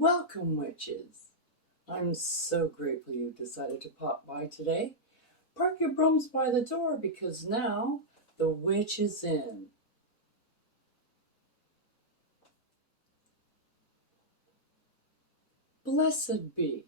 Welcome, witches! I'm so grateful you decided to pop by today. Park your brooms by the door because now the witch is in. Blessed be.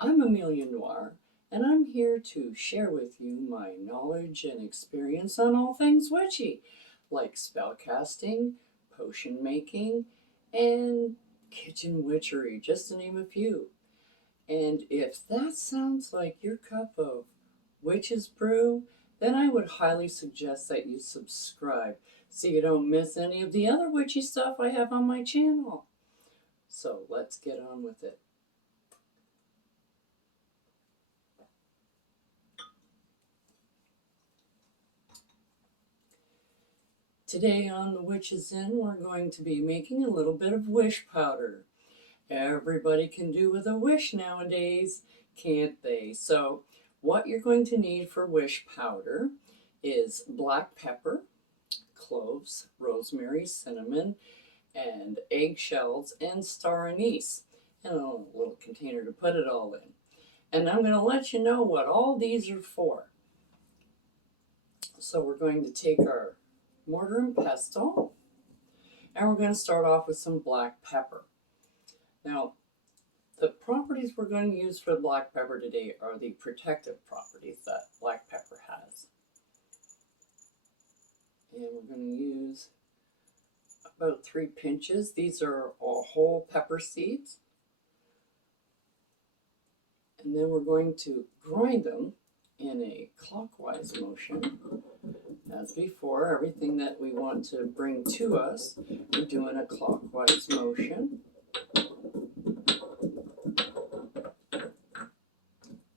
I'm Amelia Noir, and I'm here to share with you my knowledge and experience on all things witchy, like spellcasting, potion making, and kitchen witchery, just to name a few. And if that sounds like your cup of witch's brew, then I would highly suggest that you subscribe so you don't miss any of the other witchy stuff I have on my channel. So let's get on with it. Today on The Witch's Inn, we're going to be making a little bit of wish powder. Everybody can do with a wish nowadays, can't they? So what you're going to need for wish powder is black pepper, cloves, rosemary, cinnamon, and eggshells, and star anise, and a little container to put it all in. And I'm going to let you know what all these are for. So we're going to take our mortar and pestle, and we're going to start off with some black pepper. Now, the properties we're going to use for black pepper today are the protective properties that black pepper has. And we're going to use about 3 pinches. These are all whole pepper seeds. And then we're going to grind them in a clockwise motion. As before, everything that we want to bring to us, we do in a clockwise motion.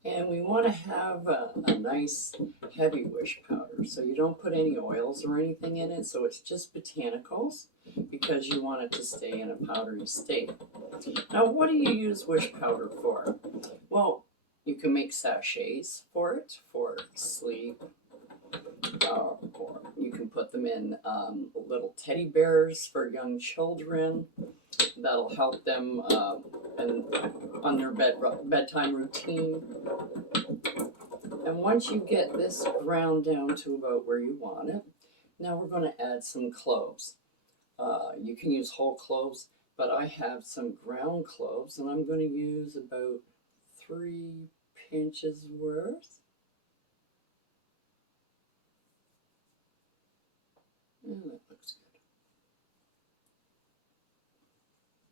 And we want to have a nice heavy wish powder, so you don't put any oils or anything in it, so it's just botanicals, because you want it to stay in a powdery state. Now, what do you use wish powder for? Well, you can make sachets for it, for sleep, or you can put them in little teddy bears for young children. That'll help them on their bedtime routine. And once you get this ground down to about where you want it, now we're going to add some cloves. You can use whole cloves, but I have some ground cloves, and I'm going to use about 3 pinches worth. And that looks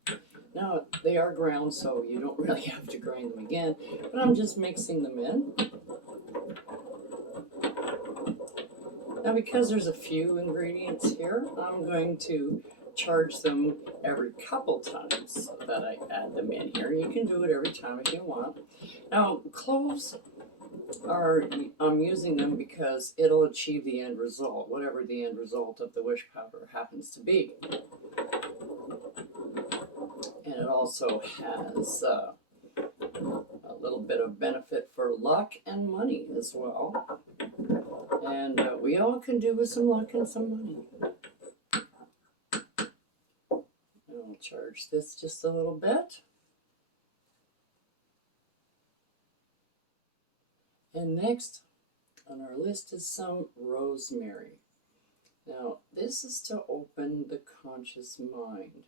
good. Now, they are ground, so you don't really have to grind them again, but I'm just mixing them in. Now, because there's a few ingredients here, I'm going to charge them every couple times that I add them in here. You can do it every time if you want. Now, cloves I'm using them because it'll achieve the end result, whatever the end result of the wish powder happens to be. And it also has a little bit of benefit for luck and money as well. And we all can do with some luck and some money. I'll charge this just a little bit. And next on our list is some rosemary. Now, this is to open the conscious mind.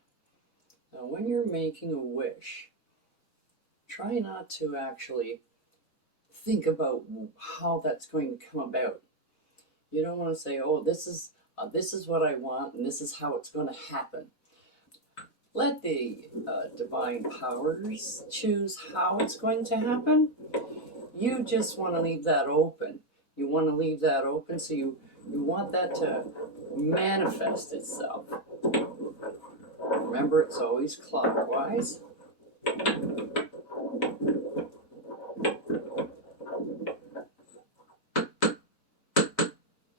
Now, when you're making a wish, try not to actually think about how that's going to come about. You don't want to say, oh, this is what I want, and this is how it's going to happen. Let the divine powers choose how it's going to happen. You just want to leave that open. You want to leave that open, so you want that to manifest itself. Remember, it's always clockwise.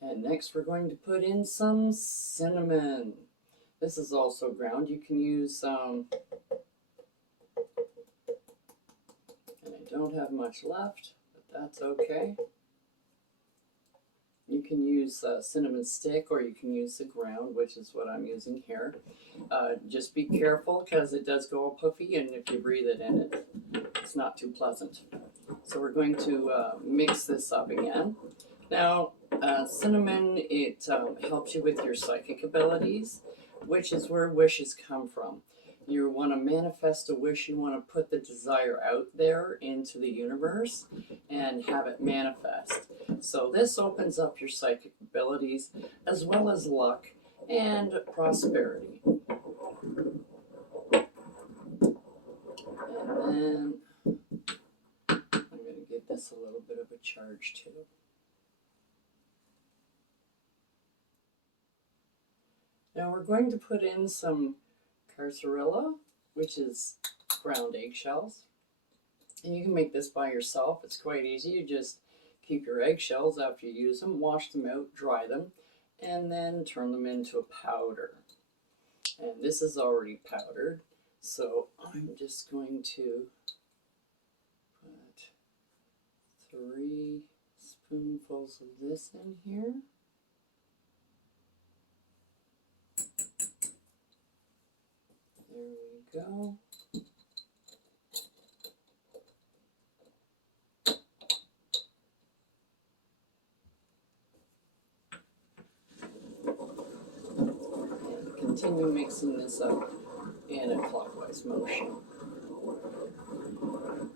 And next we're going to put in some cinnamon. This is also ground. You can use some, and I don't have much left, but that's okay. You can use cinnamon stick, or you can use the ground, which is what I'm using here. Just be careful because it does go all puffy, and if you breathe it in, it's not too pleasant. So we're going to mix this up again. Now, cinnamon, it helps you with your psychic abilities, which is where wishes come from. You want to manifest a wish, you want to put the desire out there into the universe and have it manifest. So this opens up your psychic abilities as well as luck and prosperity. And then I'm going to give this a little bit of a charge too. Now we're going to put in some carterella, which is ground eggshells. And you can make this by yourself. It's quite easy. You just keep your eggshells after you use them, wash them out, dry them, and then turn them into a powder. And this is already powdered, so I'm just going to put 3 spoonfuls of this in here. There we go. And continue mixing this up in a clockwise motion.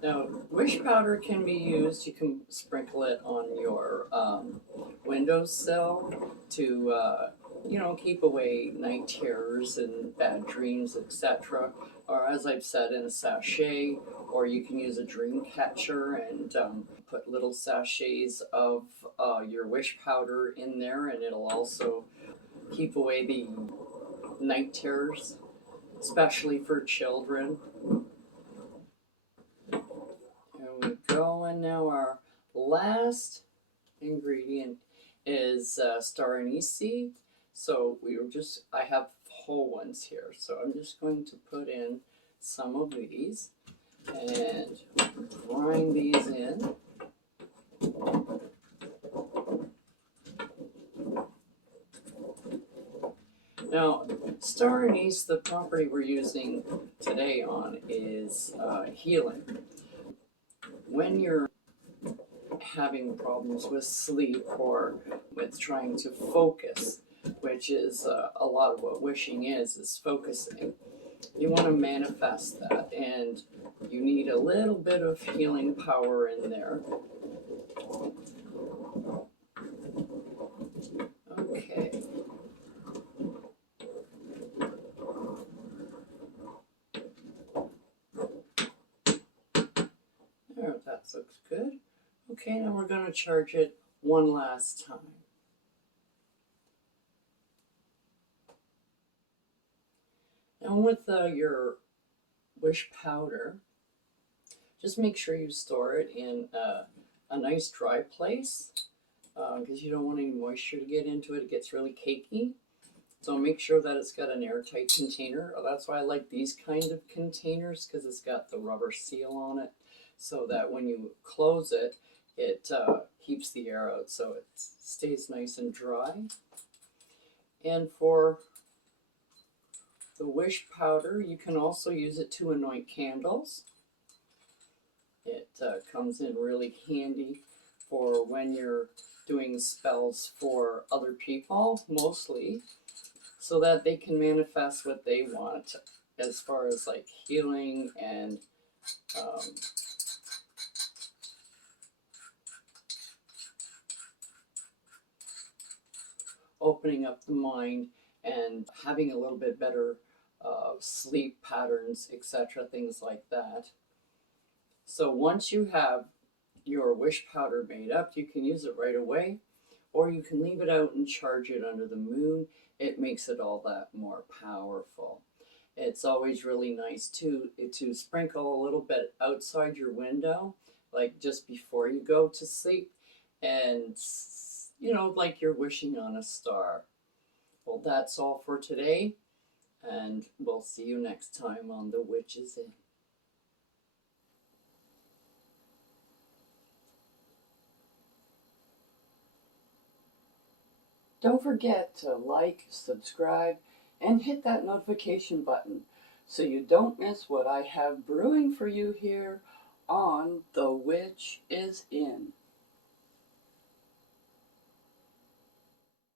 Now, wish powder can be used, you can sprinkle it on your windowsill to keep away night terrors and bad dreams, etc. Or as I've said, in a sachet, or you can use a dream catcher and put little sachets of your wish powder in there, and it'll also keep away the night terrors, especially for children. There we go, and now our last ingredient is star anise seed. So I have whole ones here, so I'm just going to put in some of these and grind these in. Now, star anise, the property we're using today on is healing. When you're having problems with sleep or with trying to focus, which is a lot of what wishing is focusing, you want to manifest that, and you need a little bit of healing power in there. Okay. There, that looks good. Okay, now we're going to charge it one last time. And with your wish powder, just make sure you store it in a nice dry place, because you don't want any moisture to get into it. It gets really cakey. So make sure that it's got an airtight container. That's why I like these kind of containers, because it's got the rubber seal on it, so that when you close it, it keeps the air out, so it stays nice and dry. And for the wish powder, you can also use it to anoint candles. It comes in really handy for when you're doing spells for other people, mostly, so that they can manifest what they want as far as like healing and opening up the mind and having a little bit better sleep patterns, etc., things like that. So once you have your wish powder made up, you can use it right away, or you can leave it out and charge it under the moon. It makes it all that more powerful. It's always really nice to sprinkle a little bit outside your window, like just before you go to sleep, and like you're wishing on a star. Well, that's all for today, and we'll see you next time on The Witches Inn. Don't forget to like, subscribe, and hit that notification button so you don't miss what I have brewing for you here on The Witch is In.